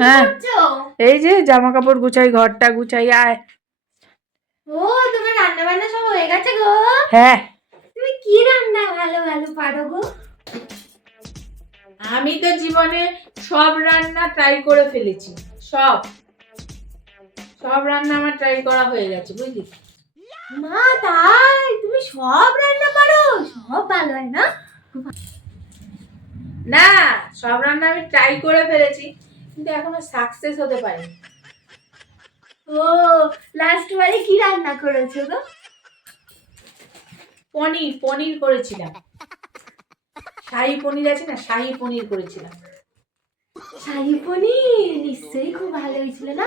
হ্যাঁ এই যে জামা কাপড় গুছাই, ঘরটা গুছাই। আয়। ও তোমার রান্না বান্না সব হয়ে গেছে গো? হ্যাঁ। তুমি কি রান্না ভালো ভালো পারো গো? আমি তো জীবনে সব রান্না ট্রাই করে ফেলেছি। সব রান্না আমার ট্রাই করা হয়ে গেছে, বুঝলি? মা তাই তুমি সব রান্না পারো? সব ভালো হয় না? না, সব রান্না আমি ট্রাই করে ফেলেছি, কিন্তু এখনো সাকসেস হতে পারিনি। ও লাস্ট বারে কি রান্না করেছো গো? পনির করেছিলাম। শাহী পনির আছে না, শাহী পনির করেছিলাম। শাহী পনির নিশ্চয়ই খুব ভালো হয়েছিল না?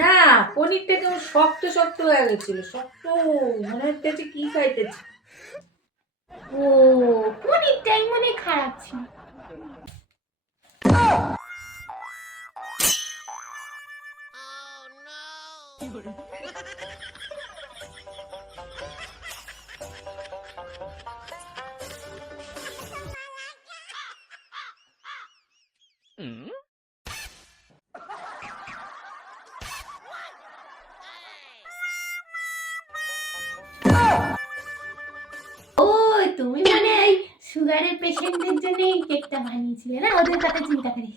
না, পনিরটা কেমন শক্ত শক্ত হয়ে গেছিল, শক্ত, মনে হচ্ছে কি খাইতেছি। ও পনিরটাই মনে খারাপ ছিল। ও তুমি মানে এই সুগারের পেশেন্টদের জন্য এই কেকটা বানিয়েছিলে না, ওদের কথা চিন্তা করে?